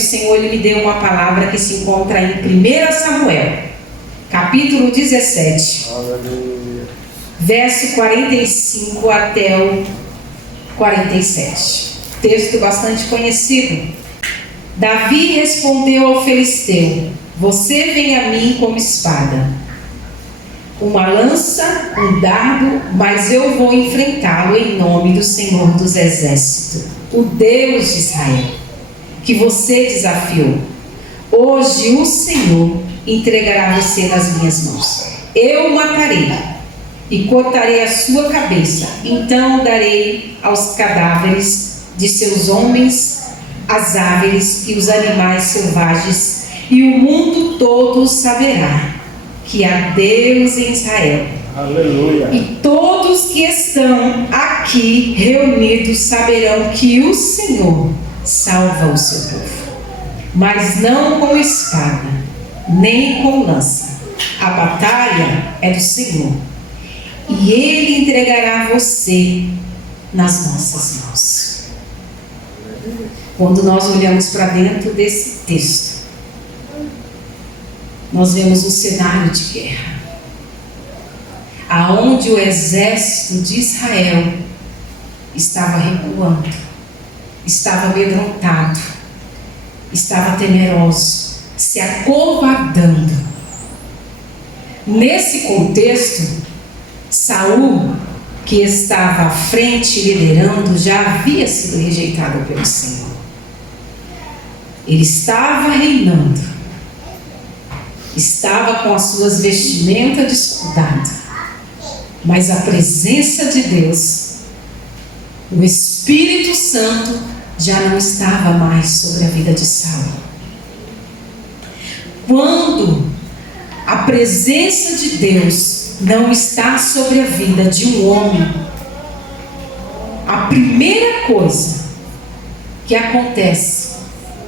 O Senhor ele me deu uma palavra que se encontra em 1 Samuel, capítulo 17, verso 45 até o 47. Texto bastante conhecido. Davi respondeu ao filisteu: você vem a mim como espada, uma lança, um dardo, mas eu vou enfrentá-lo em nome do Senhor dos Exércitos, o Deus de Israel, que você desafiou. Hoje o Senhor entregará você nas minhas mãos. Eu o matarei e cortarei a sua cabeça. Então darei aos cadáveres de seus homens as aves e os animais selvagens, e o mundo todo saberá que há Deus em Israel. Aleluia. E todos que estão aqui reunidos saberão que o Senhor salva o seu povo, mas não com espada, nem com lança. A batalha é do Senhor, e Ele entregará você nas nossas mãos. Quando nós olhamos para dentro desse texto, nós vemos um cenário de guerra, aonde o exército de Israel estava recuando, estava amedrontado, estava temeroso, se acovardando. Nesse contexto, Saul, que estava à frente liderando, já havia sido rejeitado pelo Senhor. Ele estava reinando, estava com as suas vestimentas descuidadas, mas a presença de Deus, o Espírito Santo, já não estava mais sobre a vida de Saul. Quando a presença de Deus não está sobre a vida de um homem, a primeira coisa que acontece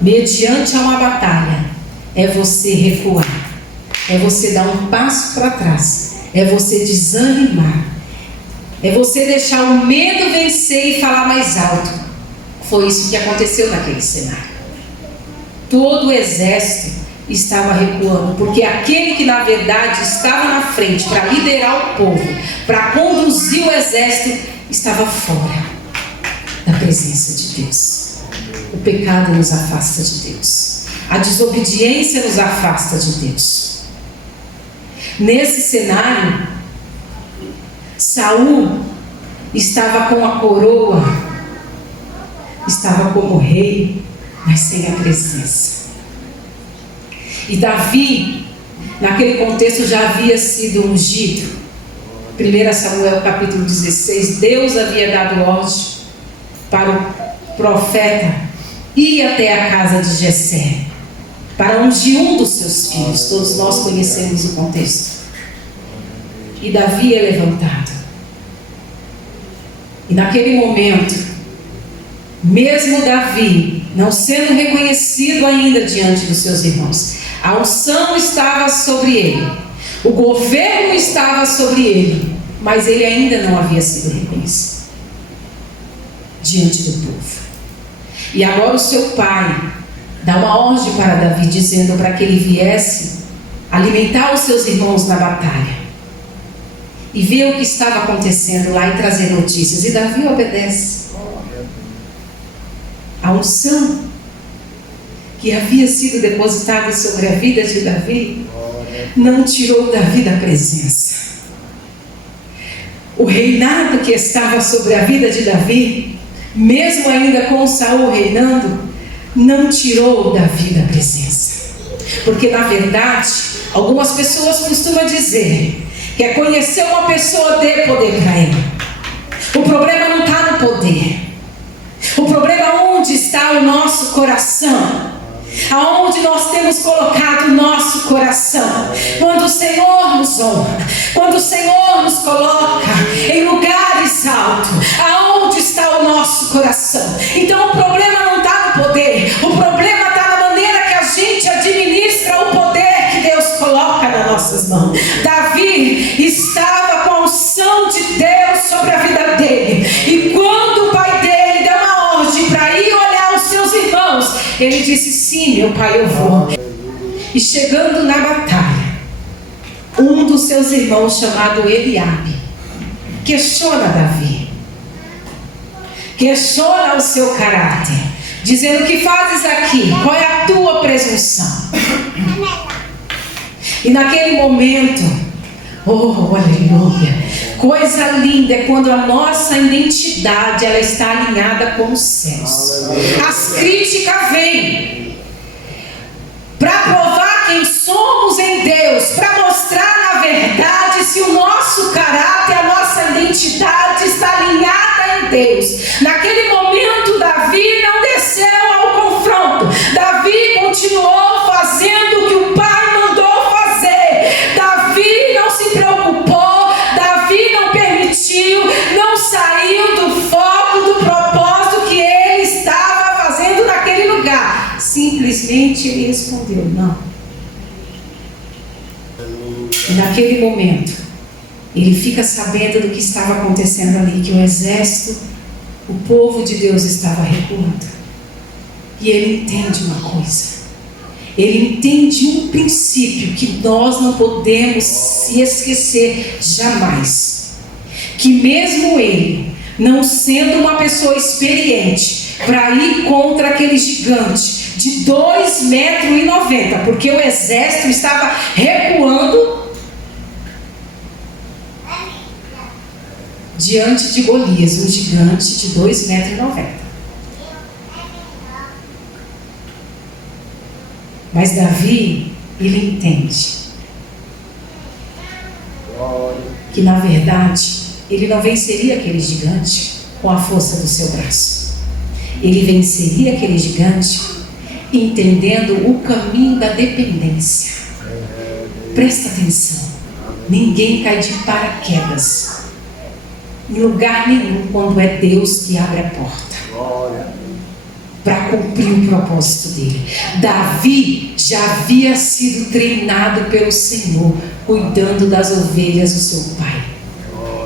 mediante a uma batalha é você recuar, é você dar um passo para trás, é você desanimar, é você deixar o medo vencer e falar mais alto. Foi isso que aconteceu naquele cenário. Todo o exército estava recuando, porque aquele que na verdade estava na frente para liderar o povo, para conduzir o exército, estava fora da presença de Deus. O pecado nos afasta de Deus, a desobediência nos afasta de Deus. Nesse cenário, Saul estava com a coroa, estava como rei, mas sem a presença. E Davi, naquele contexto, já havia sido ungido. 1 Samuel capítulo 16, Deus havia dado ordem para o profeta ir até a casa de Jessé, para ungir um dos seus filhos. Todos nós conhecemos o contexto. E Davi é levantado. E naquele momento, mesmo Davi não sendo reconhecido ainda diante dos seus irmãos, a unção estava sobre ele, o governo estava sobre ele, mas ele ainda não havia sido reconhecido diante do povo. E agora o seu pai dá uma ordem para Davi, dizendo para que ele viesse alimentar os seus irmãos na batalha e ver o que estava acontecendo lá e trazer notícias. E Davi obedece. A unção que havia sido depositada sobre a vida de Davi não tirou Davi da presença. O reinado que estava sobre a vida de Davi, mesmo ainda com Saul reinando, não tirou Davi da presença. Porque na verdade, algumas pessoas costumam dizer que é conhecer uma pessoa dê poder para ele. O problema não está no poder. O problema é onde está o nosso coração, aonde nós temos colocado o nosso coração. Quando o Senhor nos honra, quando o Senhor nos coloca em lugares altos, aonde está o nosso coração? Então o problema não está no poder, o problema está na maneira que a gente administra o poder que Deus coloca nas nossas mãos. Davi estava com a unção de Deus sobre a vida dele, e quando o pai dele deu uma ordem para ir olhar os seus irmãos, ele disse: sim, Sim, meu pai, eu vou. E chegando na batalha, um dos seus irmãos, chamado Eliabe, questiona Davi. Questiona o seu caráter, dizendo: o que fazes aqui? Qual é a tua presunção? E naquele momento, oh, aleluia, coisa linda é quando a nossa identidade ela está alinhada com os céus. As críticas vêm para provar quem somos em Deus, para mostrar na verdade se o nosso caráter, a nossa identidade está alinhada em Deus. Naquele momento, Davi não desceu ao confronto. Davi continuou fazendo o que o pai mandou fazer. Davi não se preocupou, Davi não permitiu, não saiu do foco, do propósito que ele estava fazendo naquele lugar. Simplesmente ele respondeu: não. E naquele momento, ele fica sabendo do que estava acontecendo ali, que o exército, o povo de Deus estava recuando. E ele entende uma coisa. Ele entende um princípio que nós não podemos se esquecer jamais. Que mesmo ele, não sendo uma pessoa experiente, para ir contra aquele gigante de 2,90 metros, porque o exército estava recuando diante de Golias, um gigante de 2,90 metros. Mas Davi, ele entende que na verdade ele não venceria aquele gigante com a força do seu braço. Ele venceria aquele gigante entendendo o caminho da dependência. Presta atenção, ninguém cai de paraquedas em lugar nenhum quando é Deus que abre a porta para cumprir o propósito dele. Davi já havia sido treinado pelo Senhor, cuidando das ovelhas do seu pai.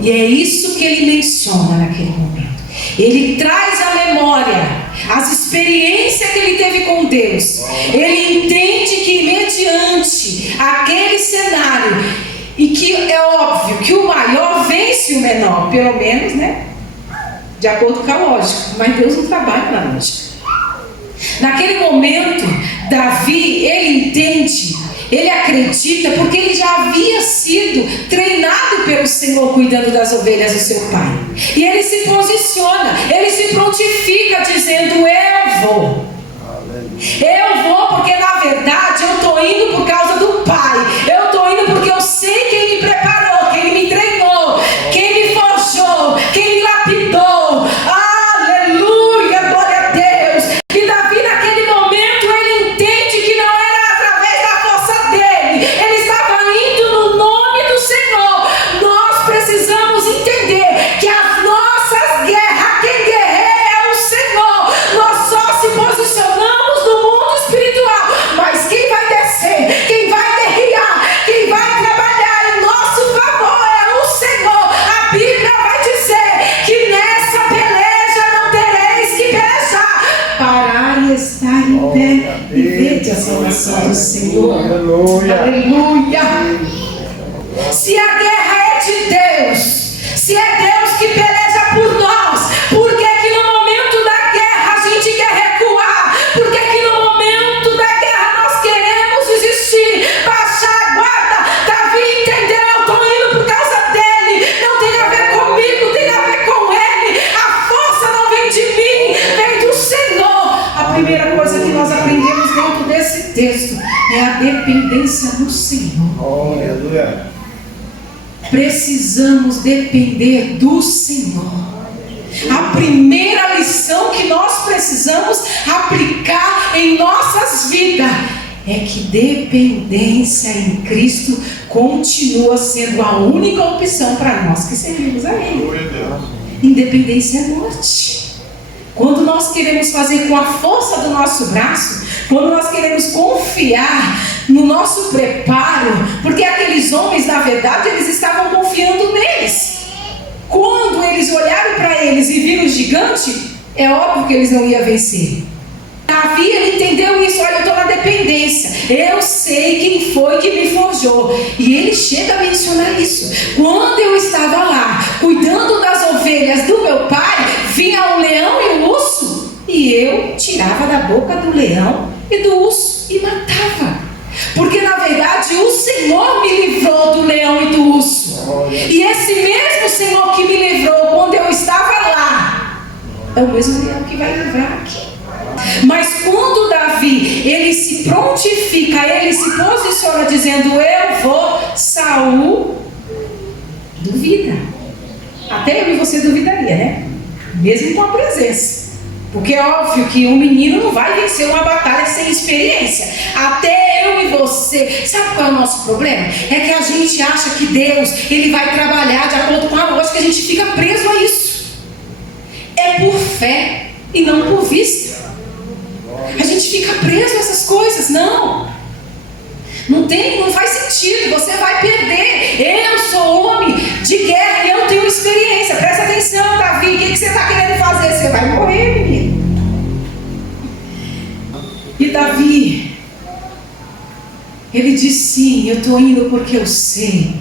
E é isso que ele menciona naquele momento. Ele traz à memória as experiências que ele teve com Deus. Ele entende que mediante aquele cenário, e que é óbvio que o maior vence o menor, pelo menos, né? De acordo com a lógica. Mas Deus não trabalha na lógica. Naquele momento, Davi, ele entende, ele acredita, porque ele já havia sido treinado pelo Senhor cuidando das ovelhas do seu pai. E ele se posiciona, ele se prontifica dizendo: eu vou. Eu vou porque na verdade eu estou indo por causa do pai. Eu estou indo porque eu sei quem me preparou, quem me treinou, quem me forjou, quem me lapidou. Aleluia, glória a Deus. E Davi naquele momento ele entende que não era através da força dele. Ele estava indo no nome do Senhor. Nós precisamos entender que as nossas guerras, quem guerreia é o Senhor. Nós só se posicionamos no mundo espiritual, mas quem vai descer, quem vai guerrear, quem vai trabalhar em nosso favor é o Senhor. A Bíblia vai dizer que nessa peleja não tereis que pelejar. Parar e estar em pé e vede a salvação do Senhor. Aleluia. Se a guerra é de Deus, se é Deus que peleja por nós, por que que no momento da guerra a gente quer recuar? Por que que no momento da guerra nós queremos desistir, baixar a guarda? Davi entendeu: eu estou indo por causa dele, não tem a ver comigo, tem a ver com ele. A força não vem de mim, vem do Senhor. A primeira coisa que nós aprendemos dentro desse texto é a dependência do Senhor. Aleluia. Precisamos depender do Senhor. A primeira lição que nós precisamos aplicar em nossas vidas é que dependência em Cristo continua sendo a única opção para nós que servimos a Ele. Independência é morte. Quando nós queremos fazer com a força do nosso braço, quando nós queremos confiar no nosso preparo, porque aqueles homens, na verdade, eles estavam confiando neles. Quando eles olharam para eles e viram o gigante, é óbvio que eles não iam vencer. Davi, ele entendeu isso. Olha, eu estou na dependência. Eu sei quem foi que me forjou. E ele chega a mencionar isso. Quando eu estava lá, cuidando das ovelhas do meu pai, vinha o leão e o urso, e eu tirava da boca do leão e do urso e matava. Porque na verdade o Senhor me livrou do leão e do urso. E esse mesmo Senhor que me livrou quando eu estava lá, é o mesmo leão que vai livrar aqui. Mas quando Davi, ele se prontifica, ele se posiciona dizendo: eu vou, Saul duvida. Até eu e você duvidaria, né? Mesmo com a presença. Porque é óbvio que um menino não vai vencer uma batalha sem experiência. Até eu e você. Sabe qual é o nosso problema? É que a gente acha que Deus, ele vai trabalhar de acordo com a lógica, a gente fica preso a isso. É por fé e não por vista. A gente fica preso a essas coisas. Não faz sentido. Você vai perder. Eu sou homem de guerra e eu tenho experiência. Presta atenção, Davi. O que você está querendo fazer? Você vai morrer, menino. E Davi, ele diz: sim, eu estou indo porque eu sei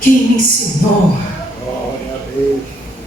quem me ensinou,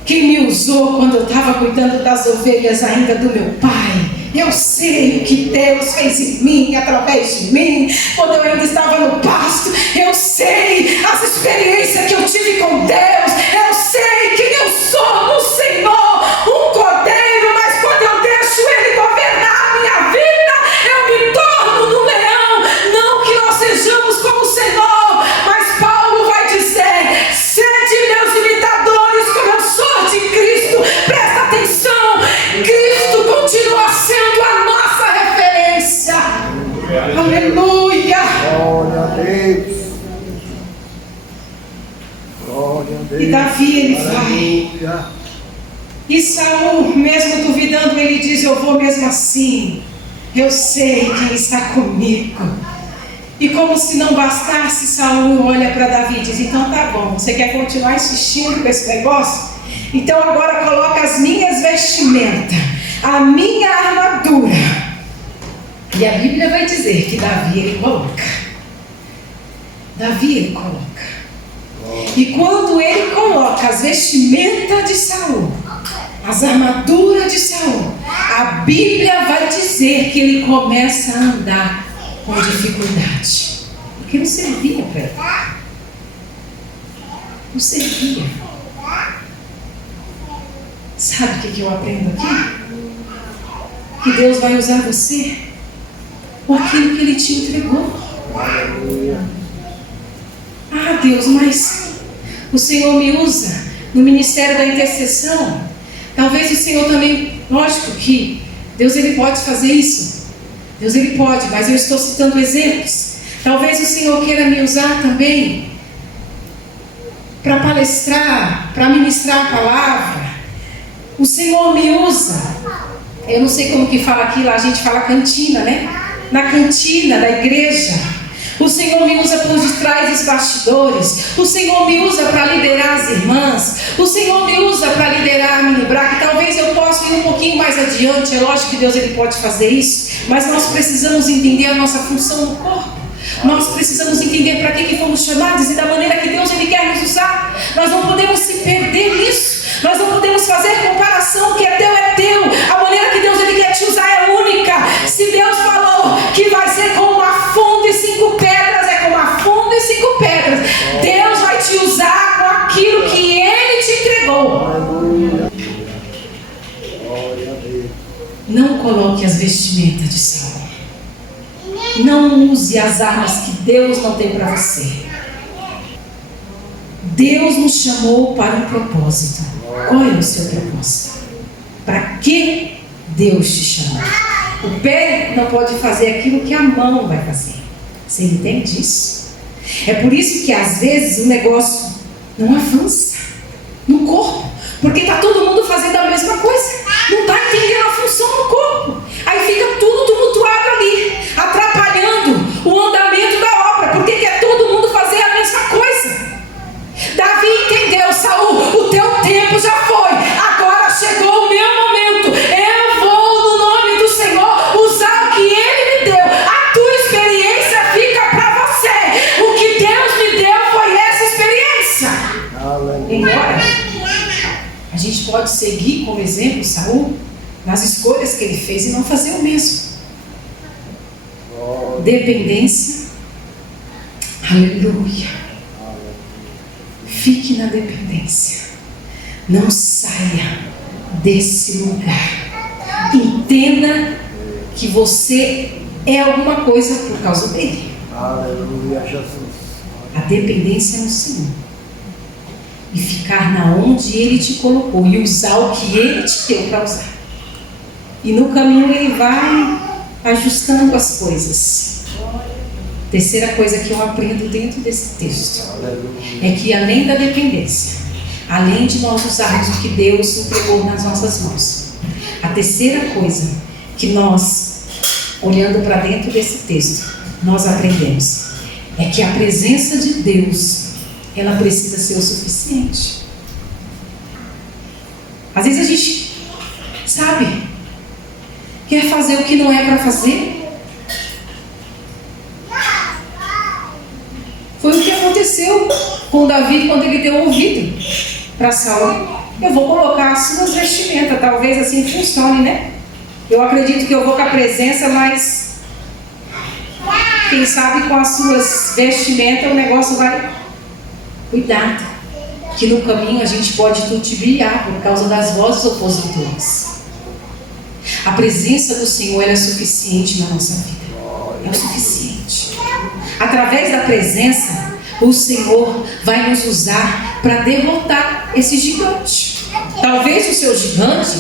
quem me usou quando eu estava cuidando das ovelhas ainda do meu pai. Eu sei o que Deus fez em mim, através de mim, quando eu ainda estava no pasto. Eu sei as experiências que eu tive com Deus. Eu sei quem eu sou no Senhor, um cordeiro. Mas quando eu deixo Ele governar a minha vida, eu me torno no leão. Não que nós sejamos como o Senhor, mas Paulo vai dizer: sede meus imitadores, como eu sou de Cristo. Presta atenção, Cristo continua sendo a nossa referência. Aleluia. Glória a Deus. Glória a Deus. E Davi, ele vai. E Saul, mesmo duvidando, ele diz: eu vou mesmo assim. Eu sei quem está comigo. E como se não bastasse, Saul olha para Davi e diz: então tá bom, você quer continuar insistindo com esse negócio? Então agora coloca as minhas vestimentas, a minha armadura. E a Bíblia vai dizer que Davi, ele coloca. Davi, ele coloca. E quando ele coloca as vestimentas de Saul, as armaduras de Saul, a Bíblia vai dizer que ele começa a andar com dificuldade. Porque não servia para ele. Não servia. Sabe o que eu aprendo aqui? Que Deus vai usar você com aquilo que Ele te entregou. Ah, Deus, mas o Senhor me usa no ministério da intercessão. Talvez o Senhor também, lógico que Deus, Ele pode fazer isso. Deus, Ele pode, mas eu estou citando exemplos. Talvez o Senhor queira me usar também para palestrar, para ministrar a palavra. O Senhor me usa. Eu não sei como que fala aqui, lá a gente fala cantina, né? Na cantina da igreja. O Senhor me usa por detrás dos bastidores. O Senhor me usa para liderar as irmãs. O Senhor me usa para liderar a Mini-Brac. Talvez eu possa ir um pouquinho mais adiante. É lógico que Deus, Ele pode fazer isso. Mas nós precisamos entender a nossa função no corpo. Nós precisamos entender para que fomos chamados e da maneira que Deus, Ele quer nos usar. Nós não podemos se perder nisso. Nós não podemos fazer comparação. O que é teu. A maneira que Deus, Ele quer te usar é única. Se Deus falou que vai ser como uma fonte e 5 pedras, é como uma fonte e 5 pedras. Deus vai te usar com aquilo que Ele te entregou. Não coloque as vestimentas de Saul. Não use as armas que Deus não tem para você. Deus nos chamou para um propósito. Qual é o seu propósito? Para que Deus te chamou? O pé não pode fazer aquilo que a mão vai fazer. Você entende isso? É por isso que às vezes o negócio não avança no corpo. Porque está todo mundo fazendo a mesma coisa. Não está entendendo a função do corpo. Aí fica tudo tumultuado ali, atrapalhando o andamento da obra. Porque quer todo mundo fazer a mesma coisa. Davi entendeu: Saul, o teu tempo já foi. Agora chegou o meu momento. Eu vou no nome do seguir como exemplo Saul nas escolhas que ele fez e não fazer o mesmo. Dependência. Aleluia. Fique na dependência. Não saia desse lugar. Entenda que você é alguma coisa por causa dele. Aleluia, Jesus. A dependência no Senhor. E ficar na onde ele te colocou e usar o que ele te deu para usar. E no caminho ele vai ajustando as coisas. Terceira coisa que eu aprendo dentro desse texto é que além da dependência, além de nós usarmos o que Deus entregou nas nossas mãos, a terceira coisa que nós, olhando para dentro desse texto, nós aprendemos é que a presença de Deus, ela precisa ser o suficiente. Às vezes a gente, sabe, quer fazer o que não é para fazer. Foi o que aconteceu com Davi quando ele deu ouvido para Saul. Eu vou colocar as suas vestimentas, talvez assim funcione, né? Eu acredito que eu vou com a presença, mas quem sabe com as suas vestimentas o negócio vai. Cuidado, que no caminho a gente pode tutibiar por causa das vozes opositoras. A presença do Senhor é suficiente na nossa vida. É o suficiente. Através da presença, o Senhor vai nos usar para derrotar esse gigante. Talvez o seu gigante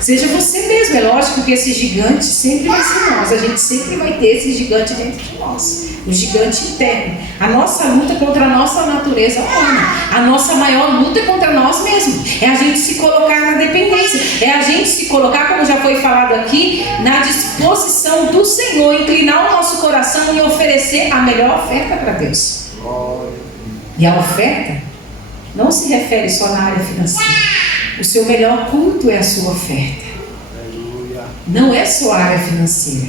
seja você mesmo. É lógico que esse gigante sempre vai ser nós. A gente sempre vai ter esse gigante dentro de nós. O gigante interno. A nossa luta contra a nossa natureza humana. A nossa maior luta é contra nós mesmos. É a gente se colocar na dependência. É a gente se colocar, como já foi falado aqui, na disposição do Senhor. Inclinar o nosso coração e oferecer a melhor oferta para Deus. E a oferta não se refere só na área financeira. O seu melhor culto é a sua oferta. Não é só a área financeira.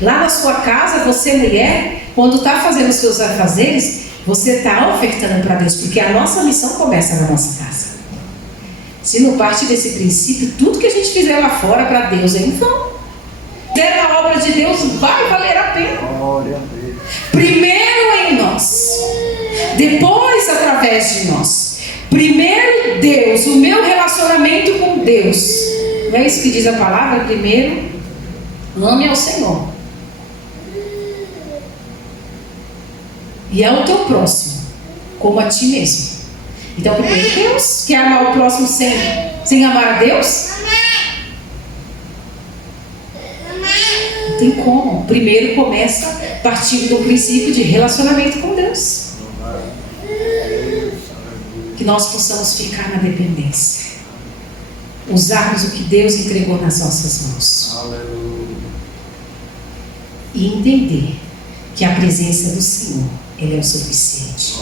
Lá na sua casa, você, mulher, quando está fazendo os seus afazeres, você está ofertando para Deus, porque a nossa missão começa na nossa casa. Se não parte desse princípio, tudo que a gente fizer lá fora para Deus é em vão. Fizer a obra de Deus vai valer a pena. Primeiro em nós, depois através de nós. Primeiro Deus, o meu relacionamento com Deus. Não é isso que diz a palavra? Primeiro, ame ao Senhor. E ao teu próximo, como a ti mesmo. Então, primeiro Deus. Quer amar o próximo sem amar a Deus? Não tem como. Primeiro começa partindo do princípio de relacionamento com Deus. Que nós possamos ficar na dependência. Usarmos o que Deus entregou nas nossas mãos. Aleluia. E entender que a presença do Senhor, Ele é o suficiente.